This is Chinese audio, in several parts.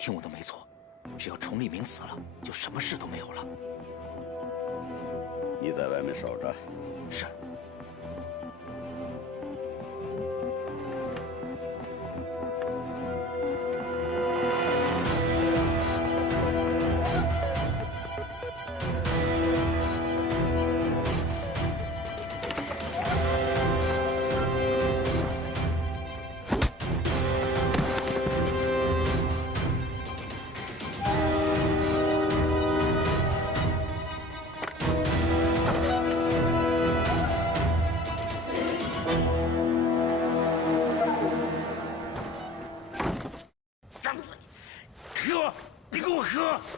听我的没错，只要崇立明死了，就什么事都没有了。你在外面守着。是。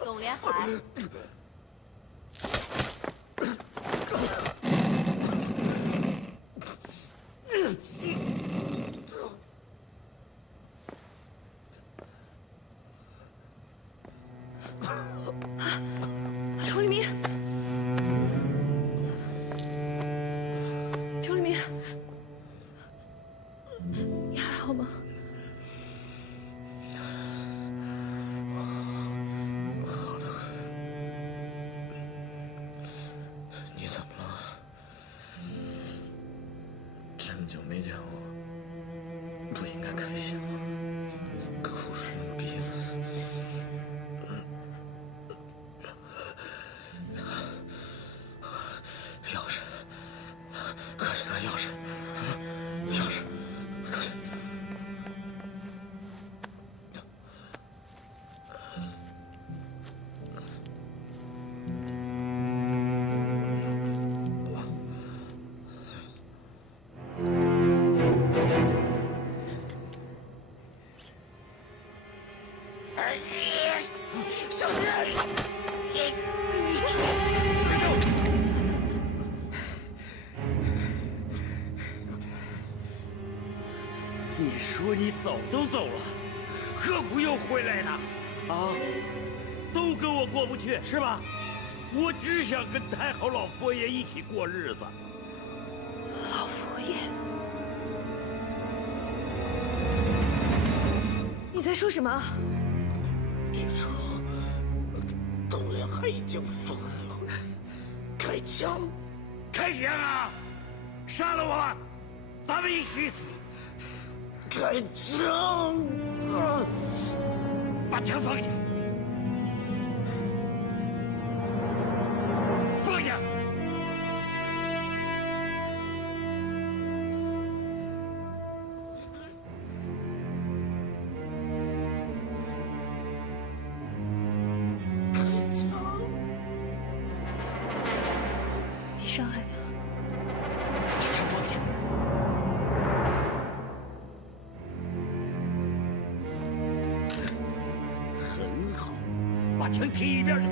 总连海，崇立明，崇立明，你还好吗？ 没见过，不应该开心吗？哭什么鼻子？钥匙，快去拿钥匙！钥匙，快去！小心！你说你走都走了，何苦又回来呢？啊，都跟我过不去是吧？我只想跟太好老佛爷一起过日子。老佛爷，你在说什么？ 据说董连海已经疯了，开枪！开枪啊！杀了我，咱们一起死！开枪！把枪放下！放下！没伤害他。把枪放下。很好，把枪踢一边去。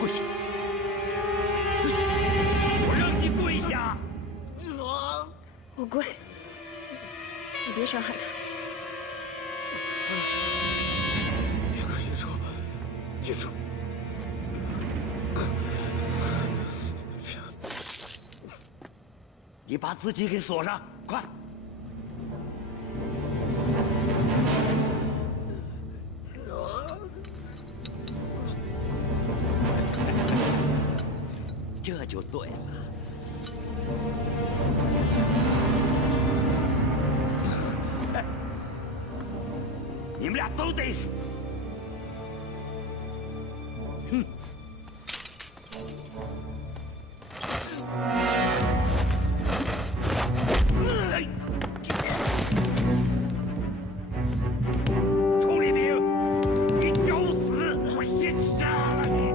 跪下！跪下！我让你跪下！我跪，你别伤害他。野哥，野猪，野猪，你把自己给锁上，快！这就对了。 你们俩都得死！哼！楚立明，你找死！我先杀了你！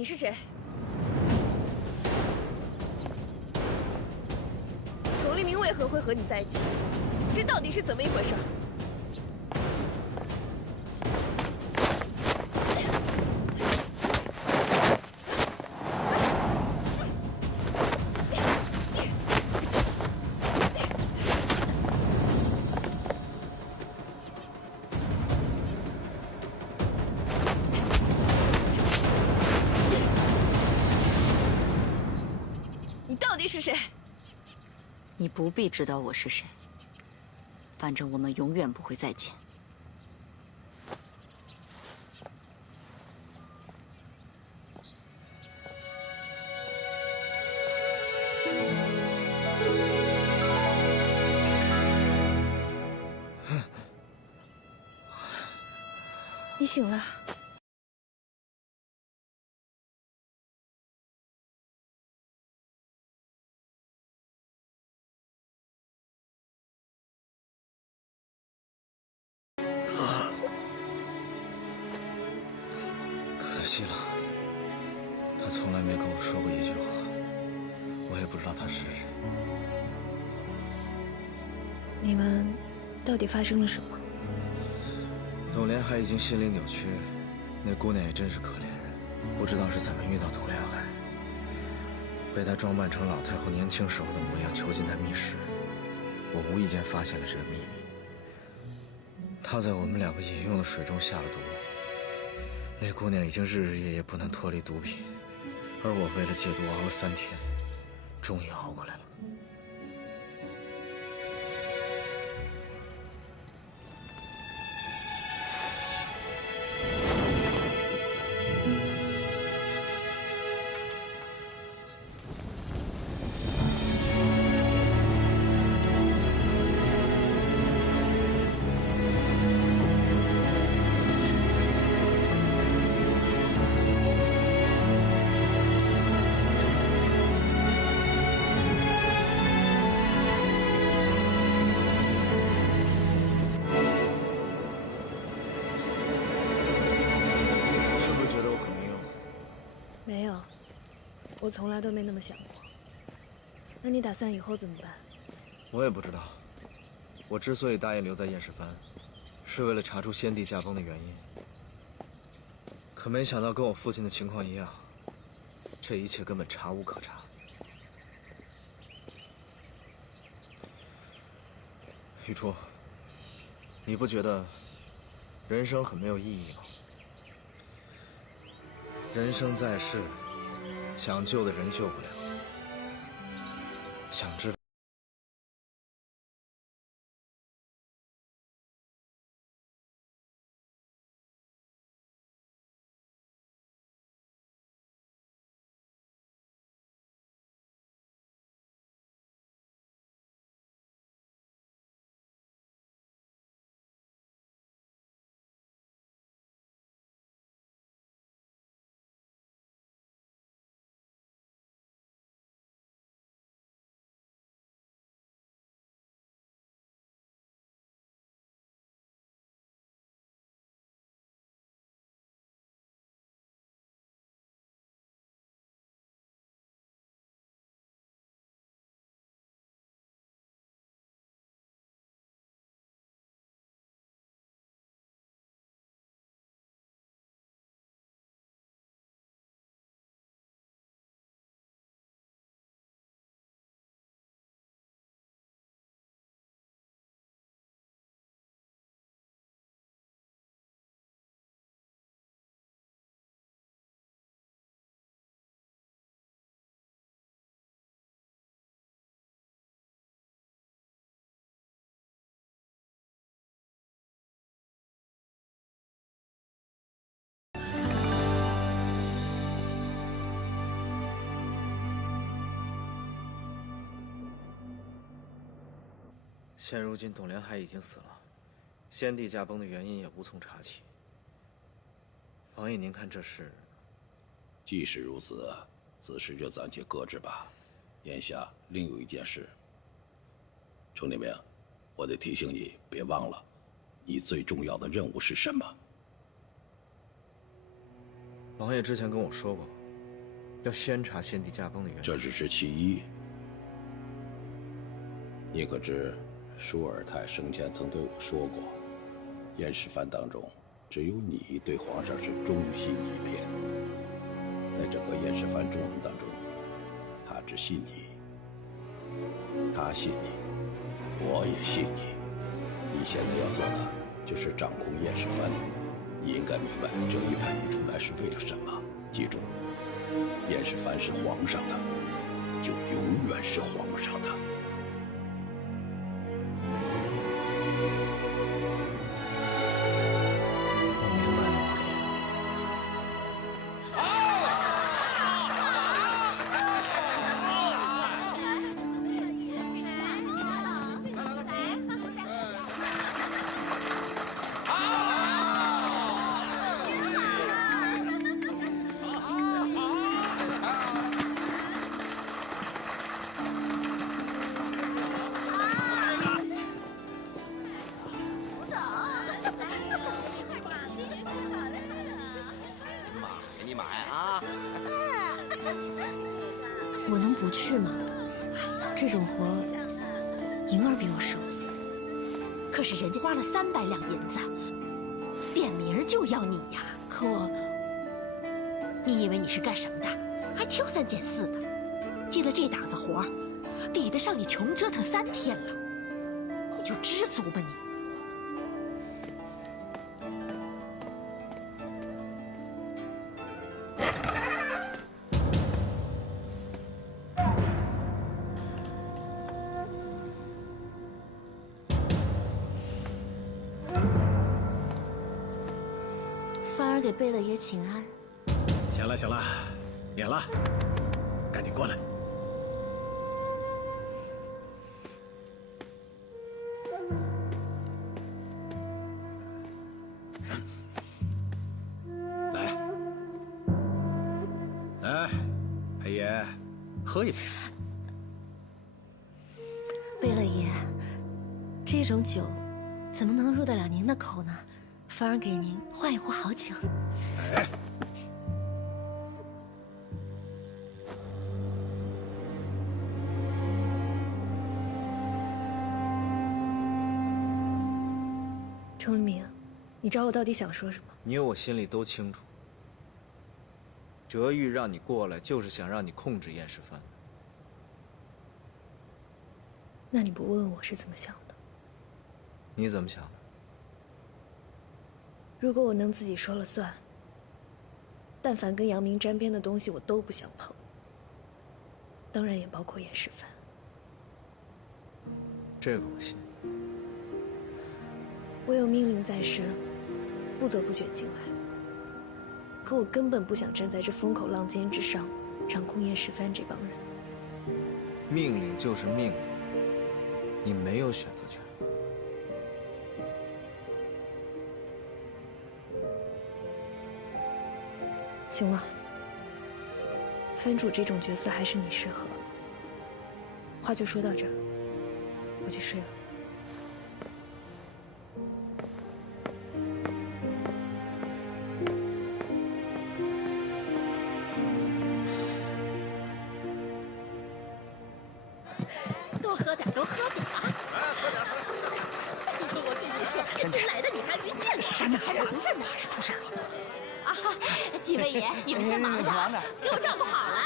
你是谁？崇立明为何会和你在一起？这到底是怎么一回事？你到底是谁？你不必知道我是谁，反正我们永远不会再见。你醒了。可惜了，他从来没跟我说过一句话，我也不知道他是谁。你们到底发生了什么？董连海已经心理扭曲，那姑娘也真是可怜人，不知道是怎么遇到董连海，被他装扮成老太后年轻时候的模样囚禁在密室。我无意间发现了这个秘密，他在我们两个饮用的水中下了毒。那姑娘已经日日夜夜不能脱离毒品，而我为了戒毒熬了3天，终于熬过来了。没有，我从来都没那么想过。那你打算以后怎么办？我也不知道。我之所以答应留在燕世藩，是为了查出先帝驾崩的原因。可没想到跟我父亲的情况一样，这一切根本查无可查。玉初，你不觉得人生很没有意义吗？人生在世，想救的人救不了，想知道。现如今，董连海已经死了，先帝驾崩的原因也无从查起。王爷，您看这事？既是如此，此事就暂且搁置吧。眼下另有一件事，程立明，我得提醒你，别忘了，你最重要的任务是什么？王爷之前跟我说过，要先查先帝驾崩的原因。这只是其一。你可知，舒尔泰生前曾对我说过，验尸番当中，只有你对皇上是忠心一片。在整个验尸番众人当中，他只信你，他信你，我也信你。你现在要做的就是掌控验尸番。你应该明白，这一派你出来是为了什么。记住，验尸番是皇上的，就永远是皇上的。我能不去吗？这种活，莹儿比我熟。可是人家花了300两银子，点名就要你呀。可我，你以为你是干什么的？还挑三拣四的，接了这档子活，抵得上你穷折腾3天了。你就知足吧你。范儿给贝勒爷请安。行了行了，免了，赶紧过来。来，来，裴爷，喝一杯。贝勒爷，这种酒怎么能入得了您的口呢？范儿给您换一壶好酒。哎，崇黎明，你找我到底想说什么？你我心里都清楚，哲玉让你过来，就是想让你控制验尸番。那你不问问我是怎么想的？你怎么想的？如果我能自己说了算，但凡跟杨明沾边的东西我都不想碰，当然也包括验尸番。这个我信。我有命令在身，不得不卷进来。可我根本不想站在这风口浪尖之上，掌控验尸番这帮人。命令就是命令，你没有选择权。行了，番主这种角色还是你适合。话就说到这儿，我去睡了。多喝点，多喝点啊！你说我跟你说，新来的女孩驴见了，山姐忙着呢，出事了。啊，几位爷，你们先忙着，给我照顾好了。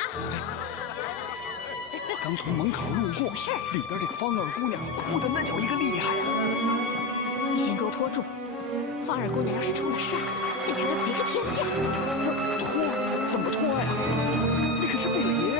我刚从门口路过，里边这个芳儿姑娘哭的那叫一个厉害呀！你先给我拖住，芳儿姑娘要是出了事儿，得让她赔个天价。拖？怎么拖呀？你可是贝勒爷。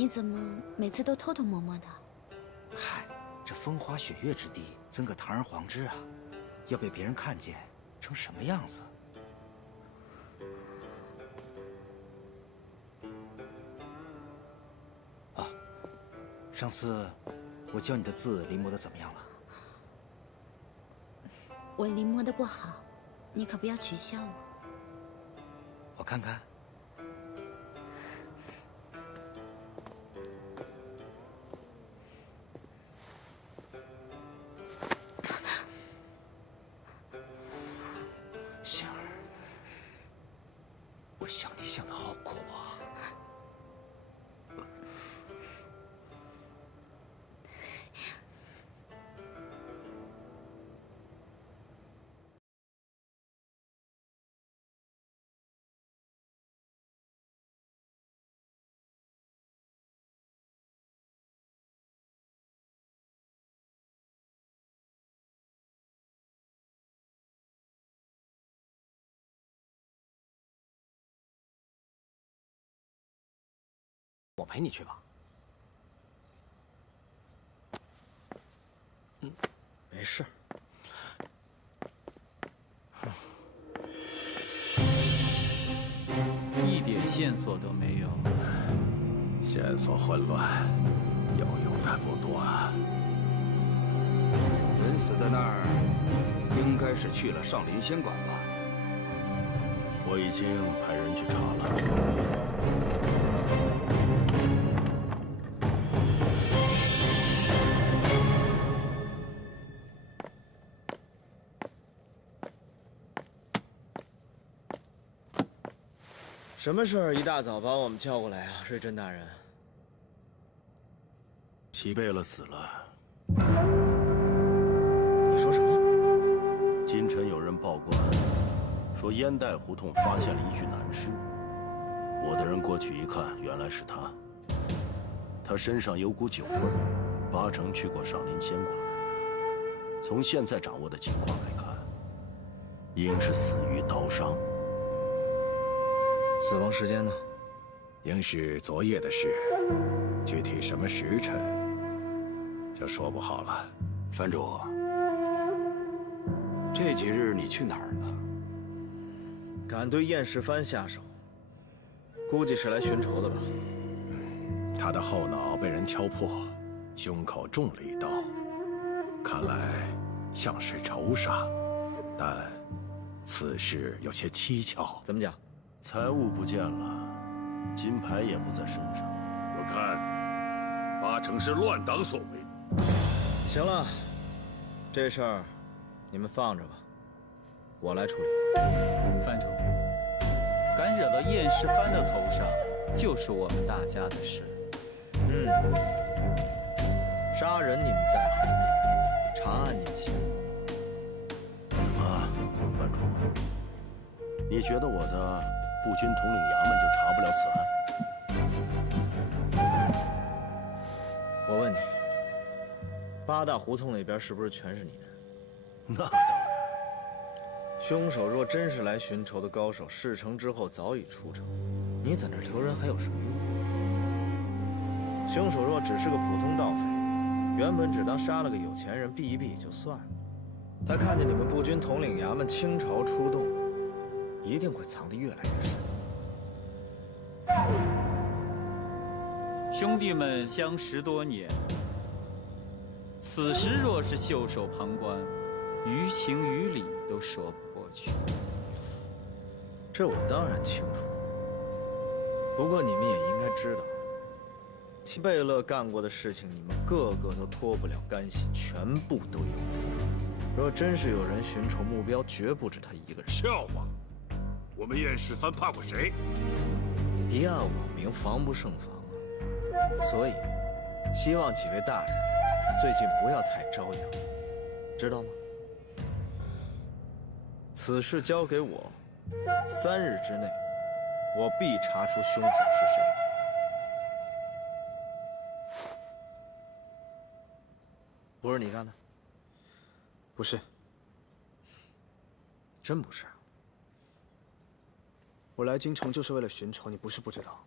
你怎么每次都偷偷摸摸的？嗨，这风花雪月之地，增个堂而皇之啊，要被别人看见成什么样子？啊，上次我教你的字临摹的怎么样了？我临摹的不好，你可不要取笑我。我看看。杏儿，我想你想的好苦啊。我陪你去吧。没事。一点线索都没有。线索混乱，有用但不多。人死在那儿，应该是去了上林仙馆吧？我已经派人去查了。什么事儿？一大早把我们叫过来啊，瑞珍大人。齐贝勒死了。你说什么？今晨有人报官，说烟袋胡同发现了一具男尸。我的人过去一看，原来是他。他身上有股酒味儿，8成去过上林仙馆。从现在掌握的情况来看，应是死于刀伤。死亡时间呢？应是昨夜的事，具体什么时辰就说不好了。藩主，这几日你去哪儿了？敢对燕世蕃下手，估计是来寻仇的吧。他的后脑被人敲破，胸口中了一刀，看来像是仇杀，但此事有些蹊跷。怎么讲？财物不见了，金牌也不在身上。我看8成是乱党所为。行了，这事儿你们放着吧，我来处理。藩主，敢惹到燕世蕃的头上，就是我们大家的事。杀人你们在行，查案你行。啊，藩主，你觉得我的步军统领衙门就查不了此案？我问你，8大胡同那边是不是全是你的？那当然。凶手若真是来寻仇的高手，事成之后早已出城，你在这留人还有什么用？凶手若只是个普通盗匪，原本只当杀了个有钱人避一避就算了，他看见你们步军统领衙门倾巢出动，一定会藏得越来越深。兄弟们相识多年，此时若是袖手旁观，于情于理都说不过去。这我当然清楚，不过你们也应该知道，齐贝勒干过的事情，你们个个都脱不了干系，全部都有份。若真是有人寻仇目标，绝不止他一个人。笑话！我们燕世蕃怕过谁？敌暗我明，防不胜防啊！所以，希望几位大人最近不要太张扬，知道吗？此事交给我，3日之内，我必查出凶手是谁。不是你干的？不是。真不是？我来京城就是为了寻仇，你不是不知道。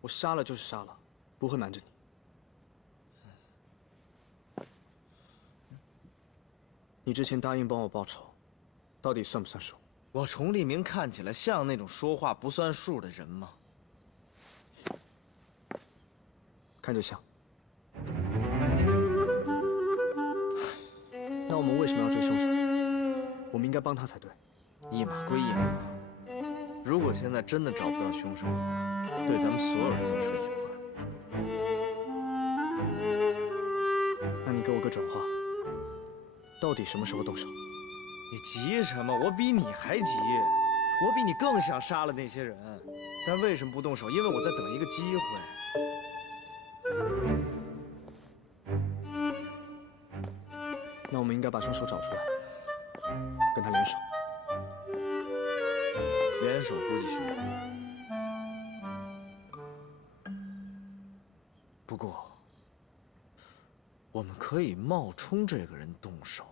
我杀了就是杀了，不会瞒着你。你之前答应帮我报仇，到底算不算数？我崇立明看起来像那种说话不算数的人吗？看着像。那我们为什么要追凶手？我们应该帮他才对。一码归一码。如果现在真的找不到凶手，对咱们所有人都是个隐患。那你给我个准话，到底什么时候动手？你急什么？我比你还急，我比你更想杀了那些人，但为什么不动手？因为我在等一个机会。那我们应该把凶手找出来，跟他联手。联手估计是。不过，我们可以冒充这个人动手。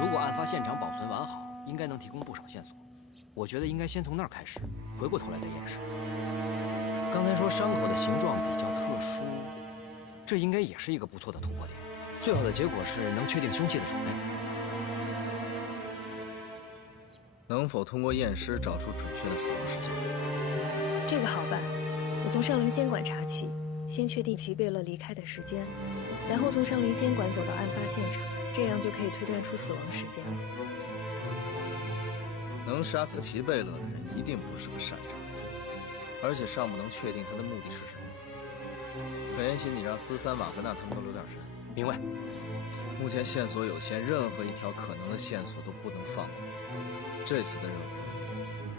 如果案发现场保存完好，应该能提供不少线索。我觉得应该先从那儿开始，回过头来再验尸。刚才说伤口的形状比较特殊，这应该也是一个不错的突破点。最好的结果是能确定凶器的种类。能否通过验尸找出准确的死亡时间？这个好办，我从上林仙馆查起，先确定齐贝勒离开的时间，然后从上林仙馆走到案发现场，这样就可以推断出死亡时间。能杀死齐贝勒的人一定不是个善茬，而且尚不能确定他的目的是什么。可言行，你让斯三瓦和纳他们都留点神。明白。目前线索有限，任何一条可能的线索都不能放过。这次的任务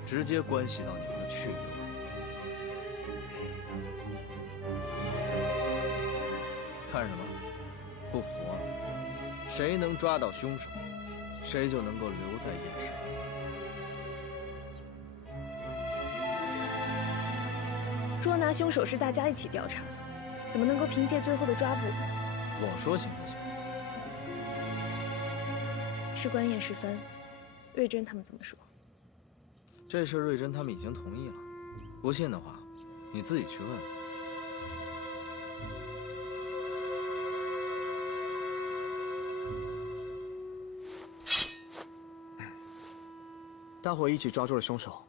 直接关系到你们的去留。看什么？不服啊？谁能抓到凶手，谁就能够留在验尸房。捉拿凶手是大家一起调查的，怎么能够凭借最后的抓捕？我说行就行。事关验尸番，瑞珍他们怎么说？这事瑞珍他们已经同意了，不信的话，你自己去问问。大伙一起抓住了凶手，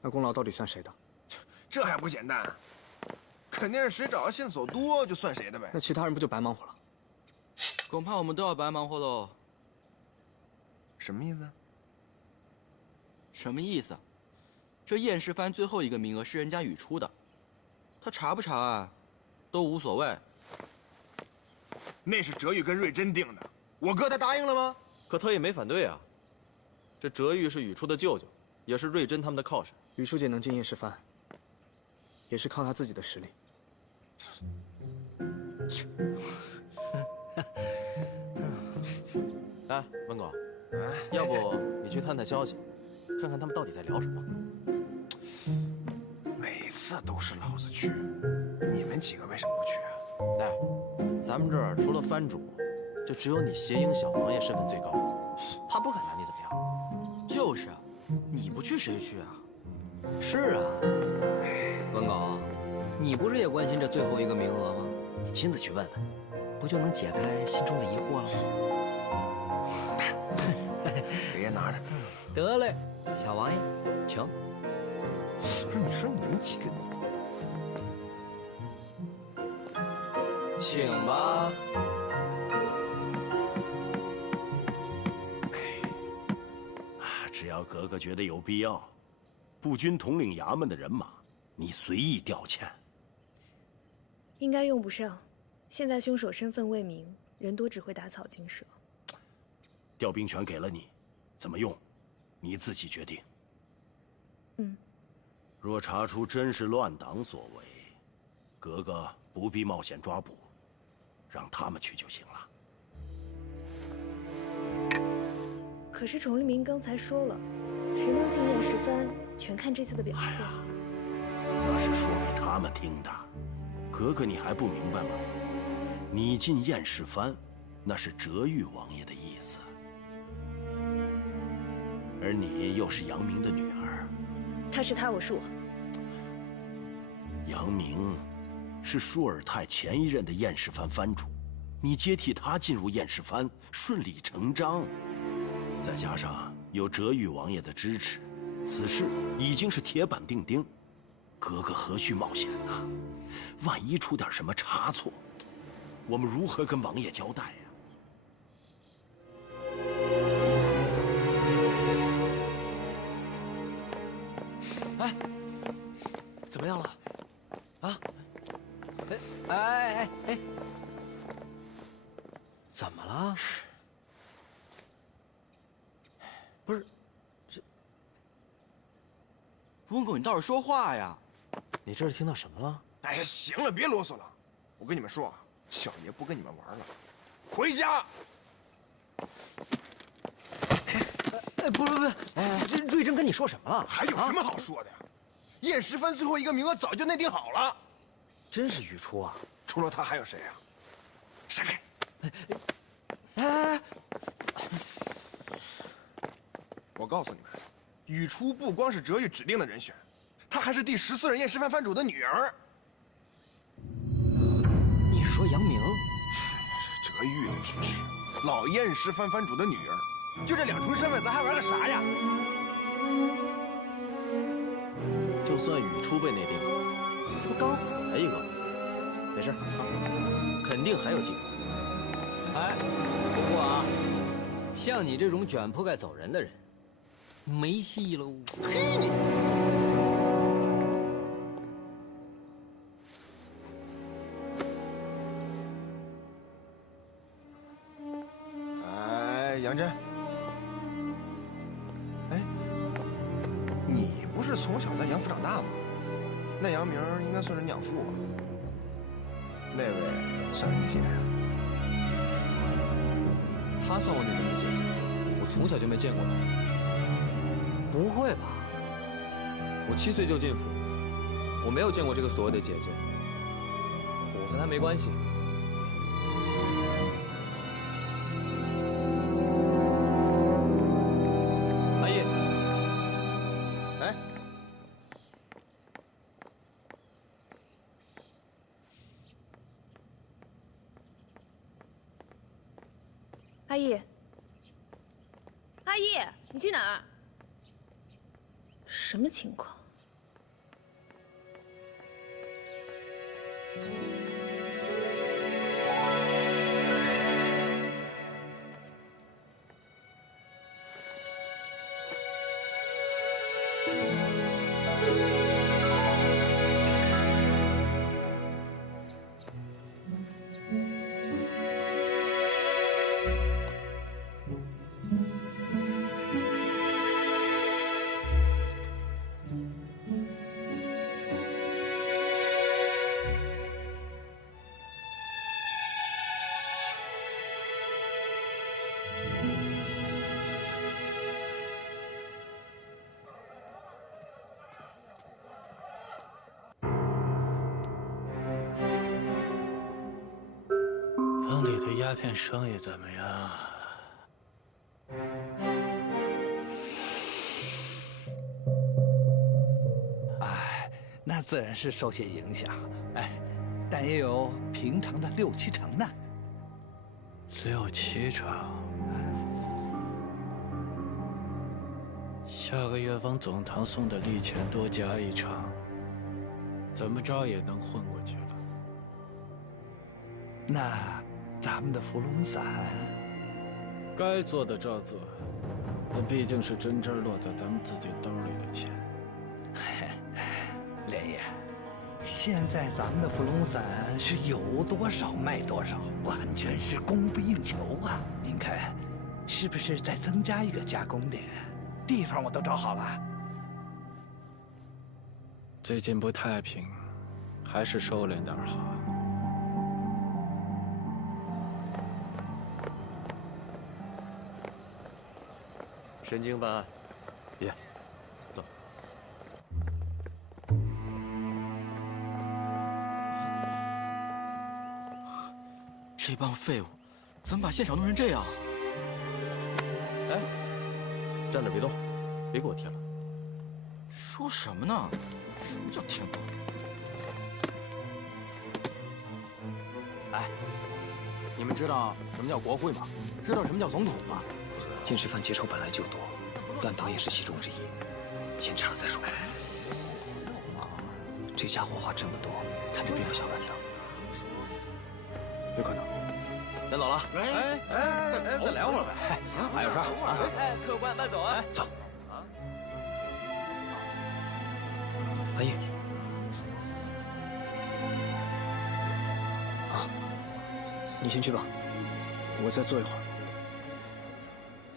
那功劳到底算谁的？这还不简单？肯定是谁找的线索多就算谁的呗。那其他人不就白忙活了？恐怕我们都要白忙活喽。什么意思？什么意思？这验尸番最后一个名额是人家语出的，他查不查案，都无所谓。那是哲玉跟瑞珍定的，我哥他答应了吗？可他也没反对啊。这哲玉是宇初的舅舅，也是瑞珍他们的靠山。宇初姐能进验尸番，也是靠她自己的实力。哎，文狗，要不你去探探消息，看看他们到底在聊什么。每次都是老子去，你们几个为什么不去啊？哎，咱们这儿除了藩主，就只有你邪影小王爷身份最高，他不敢拿你怎么样。就是啊，你不去谁去啊？是啊，文狗，你不是也关心这最后一个名额吗？你亲自去问问，不就能解开心中的疑惑了吗？给爷拿着。得嘞，小王爷，请。不是，你说你们几个，请吧。只要格格觉得有必要，步军统领衙门的人马，你随意调遣。应该用不上，现在凶手身份未明，人多只会打草惊蛇。调兵权给了你，怎么用，你自己决定。嗯。若查出真是乱党所为，格格不必冒险抓捕，让他们去就行了。可是崇立明刚才说了，谁能进验尸番，全看这次的表现。那是说给他们听的。格格，你还不明白吗？你进验尸番，那是哲玉王爷的意思，而你又是杨明的女儿，他是他，我是我。杨明是舒尔泰前一任的燕世藩藩主，你接替他进入燕世藩，顺理成章。再加上有哲玉王爷的支持，此事已经是铁板钉钉。哥哥何须冒险呢？万一出点什么差错，我们如何跟王爷交代呀？哎，怎么样了？啊？哎，怎么了？不是，这温狗，你倒是说话呀！你这是听到什么了？哎呀，行了，别啰嗦了。我跟你们说啊，小爷不跟你们玩了，回家。不，这瑞珍跟你说什么了？还有什么好说的呀？燕世藩最后一个名额早就内定好了。真是语出啊！除了他还有谁啊？闪开！哎，我告诉你们，语出不光是哲玉指定的人选，她还是第14任燕世藩藩主的女儿。你是说杨明？是哲玉的侄女，老燕世藩藩主的女儿。就这两重身份，咱还玩个啥呀？就算语出被内定，这不刚死了一个？没事，肯定还有机会。哎，不过啊，像你这种卷铺盖走人的人，没戏喽。嘿你！哎，杨真。你不是从小在杨府长大吗？那杨明应该算是养父吧？那位算是你姐啊？她算我女儿的姐姐，我从小就没见过她。不会吧？我7岁就进府，我没有见过这个所谓的姐姐。我和她没关系。阿姨。哎。阿姨，阿姨，你去哪儿？什么情况？帮里的鸦片生意怎么样？哎，那自然是受些影响，哎，但也有平常的6、7成呢。6、7成。下个月往总堂送的礼钱多加1成，怎么着也能混过去了。那咱们的伏龙伞，该做的照做，那毕竟是真正落在咱们自己兜里的钱。莲爷，现在咱们的伏龙伞是有多少卖多少，完全是供不应求啊！您看，是不是再增加一个加工点？地方我都找好了。最近不太平，还是收敛点好。申京办案，爷，走。这帮废物，怎么把现场弄成这样？哎，站着别动，别给我添了。说什么呢？什么叫天光？哎，你们知道什么叫国会吗？知道什么叫总统吗？验尸犯结仇本来就多，乱党也是其中之一。先查了再说。这家伙话这么多，看着并不像乱党。有可能。先走了。再聊会儿呗。行，还有事儿啊？哎，客官慢走啊。走。阿义。啊，你先去吧，我再坐一会儿。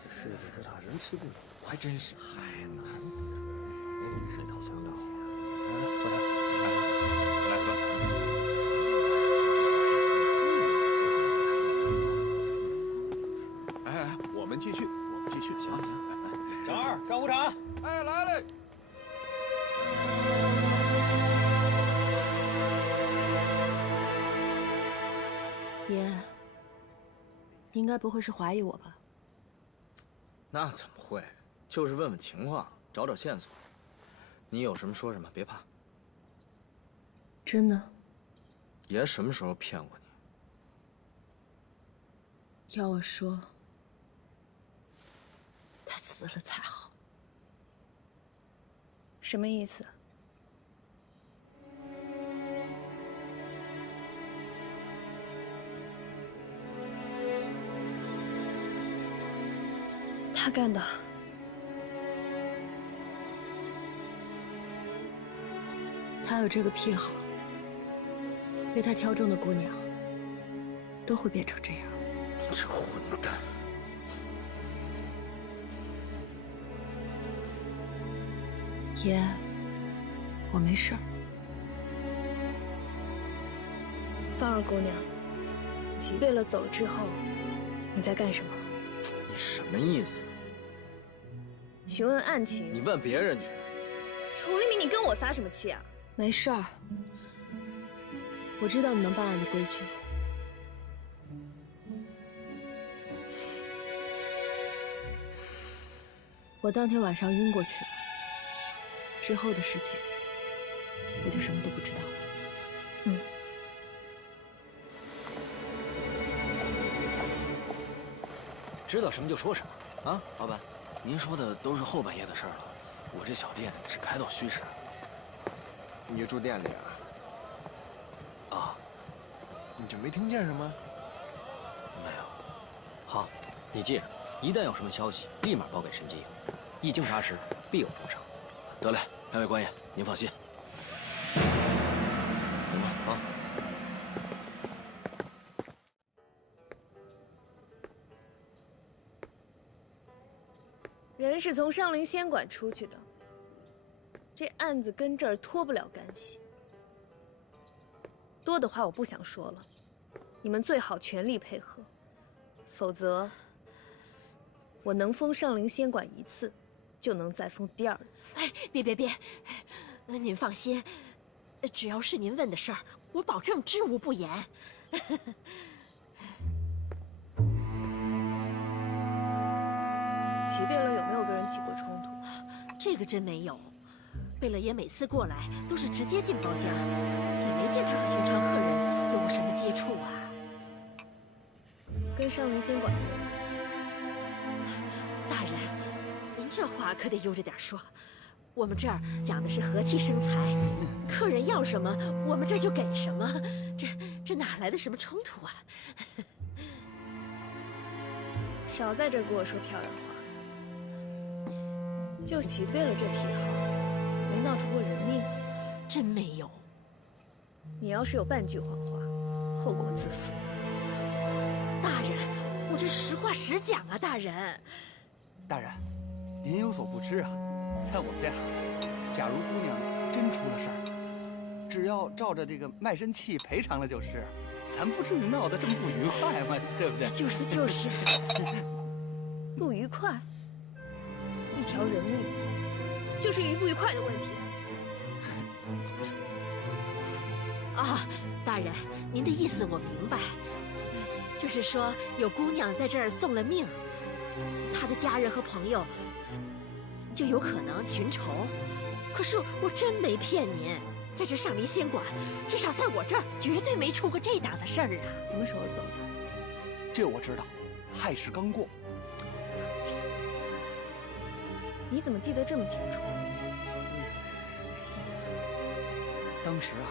世界之大，人吃不饱，还真是。海南，这套想道。来喝。哎，我们继续，行。小二上壶茶。哎，来嘞。爷，应该不会是怀疑我吧？那怎么会？就是问问情况，找找线索。你有什么说什么，别怕。真的？爷什么时候骗过你？要我说，他死了才好。什么意思？他干的。他有这个癖好，被他挑中的姑娘都会变成这样。这混蛋！爷，我没事儿。芳儿姑娘，齐贝勒走了之后，你在干什么？你什么意思？询问案情。你问别人去。楚立明，你跟我撒什么气啊？没事儿，我知道你们办案的规矩。我当天晚上晕过去了，之后的事情我就什么都不知道了。知道什么就说什么啊，老板。您说的都是后半夜的事儿了，我这小店只开到虚实。你住店里啊？啊，你就没听见什么？没有。好，你记着，一旦有什么消息，立马报给神机，一经查实，必有补偿。得嘞，两位官爷，您放心。走吧，啊。人是从上林仙馆出去的，这案子跟这儿脱不了干系。多的话我不想说了，你们最好全力配合，否则我能封上林仙馆一次，就能再封第二次。哎，别，您放心，只要是您问的事儿，我保证知无不言。齐贝勒有没有跟人起过冲突？这个真没有，贝勒爷每次过来都是直接进包间，也没见他和寻常客人有过什么接触啊。跟上林仙馆的人？大人，您这话可得悠着点说。我们这儿讲的是和气生财，客人要什么，我们这就给什么，这哪来的什么冲突啊？少在这儿给我说漂亮话。就齐贝勒这癖好，没闹出过人命？真没有。你要是有半句谎话，后果自负。大人，我这实话实讲啊，大人。大人，您有所不知啊，在我们这行，假如姑娘真出了事儿，只要照着这个卖身契赔偿了就是，咱不至于闹得这么不愉快嘛，对不对？就是。不愉快？一条人命，就是愉不愉快的问题。啊，大人，您的意思我明白，就是说有姑娘在这儿送了命，她的家人和朋友就有可能寻仇，可是我真没骗您，在这上林仙馆，至少在我这儿绝对没出过这档子事儿啊。什么时候走的？这我知道，亥时刚过。你怎么记得这么清楚？当时啊，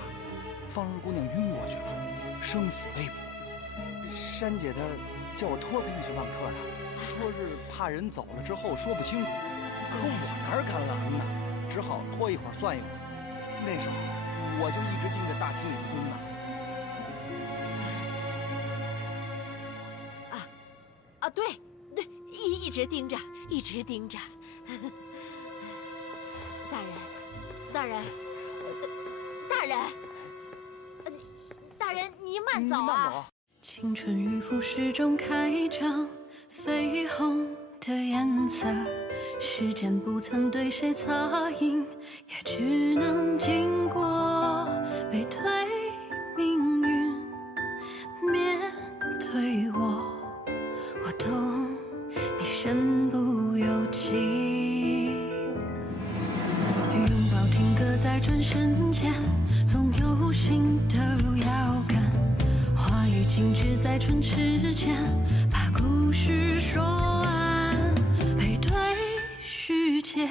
芳儿姑娘晕过去了，生死未卜。珊姐她叫我托她一时半刻的，说是怕人走了之后说不清楚。可我哪敢拦呢？只好拖一会儿算一会儿。那时候我就一直盯着大厅里的钟呢。对，一直盯着，一直盯着。大人，你慢走啊！青春与腐蚀中开张，绯红的颜色，时间不曾对谁擦印，也只能经过背对命运，面对我，我懂你身不由己。拥抱停格在转身间，总有心的遥感，话语静止在唇齿间，把故事说完，背对世界，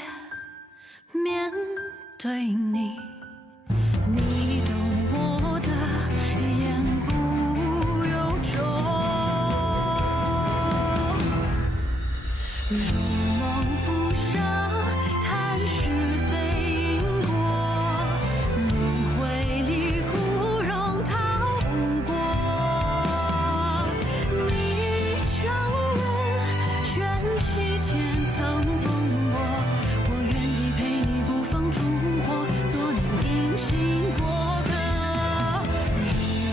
面对你，你懂我的言不由衷，如梦浮生，谈是非因果，轮回里枯荣逃不过，你承认卷起千层风波，我愿意陪你不放烛火，做你隐形过客，如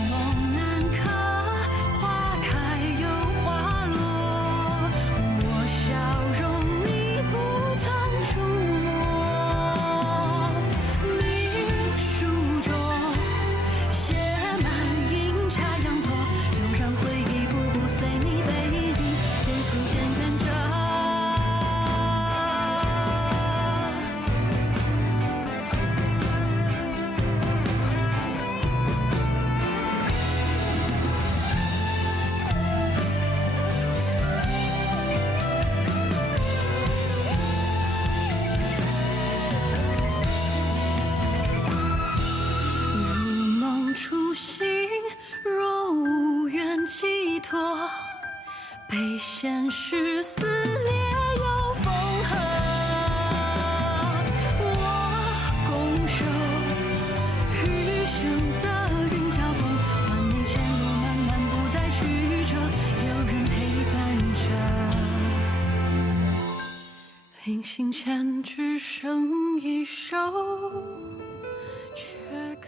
梦难可，花开又花落，我笑容你不曾触摸，命书中写满阴差阳错，就让回忆步步随你背影，渐行渐远着。如梦初醒，若无缘寄托，被现实撕裂又缝合，我拱手余生的云交锋，换你前路漫漫不再曲折，有人陪伴着，临行前只剩一首绝歌。